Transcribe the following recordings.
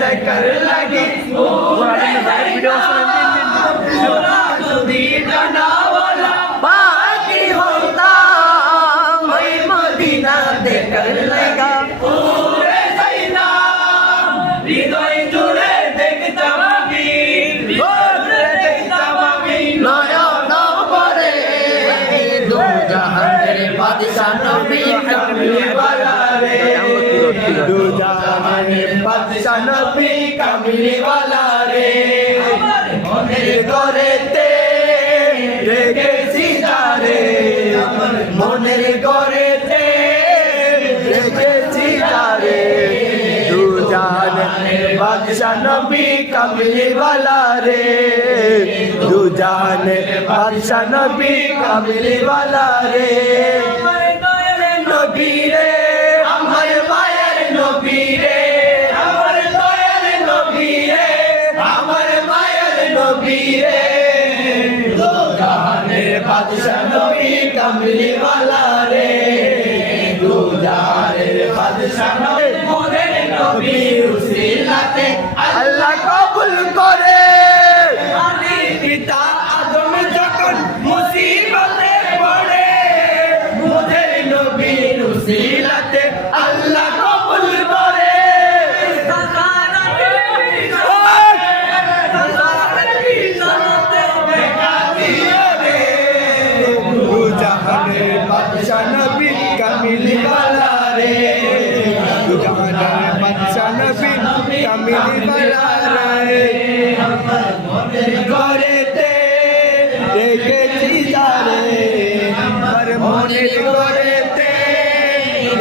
দেখার লাগি যদি ডানাওয়ালা পাখি হতাম ওই মদিনা দেখার লাগা উড়ে যাইতাম হৃদয় জুড়ে দেখতাম আমি নয়ন ভরে দু জাহানের বাদশা নবী কামলিওয়ালা রে দু জাহানের বাদশা নবী কামলিওয়ালা রে মনের ঘরেতে রেখেছি তারে মনের ঘরেতে রেখেছি তারে দু জাহানের বাদশা নবী কামলিওয়ালা রে দু জাহানের বাদশা নবী কামলিওয়ালা রে নবী রে আমার মায়ের নবী রে আমার দয়ার নবী রে আমার মায়ের নবী রে দু জাহানের বাদশা নবী কামলিওয়ালা রে দু জাহানের বাদশা নবী মোদের নবী উসিলাতে আল্লাহ কবুল করে আদি পিতা আদম যখন মুসিবতে পড়ে মোদের নবী উসিলাতে আল্লাহ কবুল করে দু জাহানের বাদশা নবী কামলিওয়ালা রে দু জাহানের বাদশা নবী কামলিওয়ালা রে মনের ঘরেতে রেখেছি তারে আমার মনের ঘরেতে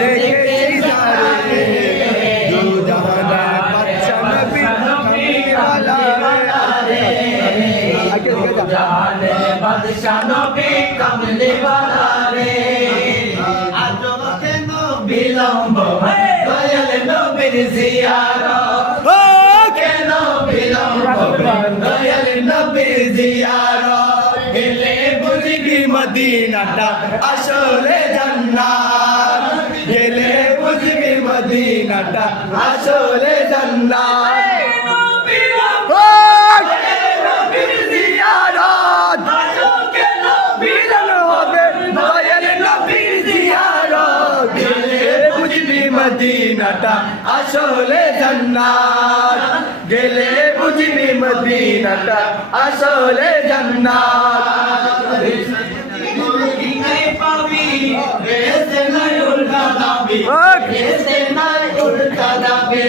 রেখেছি তারে দু জাহানের বাদশা নবী কামলিওয়ালা রে জাহানের বাদশা নবী কামলিওয়ালা রে আজব কেন বিলম্ব দয়াল নবীর জিয়ারত কেন বিলম্ব দয়াল নবীর জিয়ারত গেলে বুঝবি মদিনাটা আসলে জান্নাত গেলে বুঝবি মদিনাটা আসলে জান্নাত মদিনাটা আসলে জান্নাত গেলে বুঝবি মদিনাটা আসলে জান্নাত পাবি এসে নাই উল্টা দাবি এসে নাই উল্টা দাবি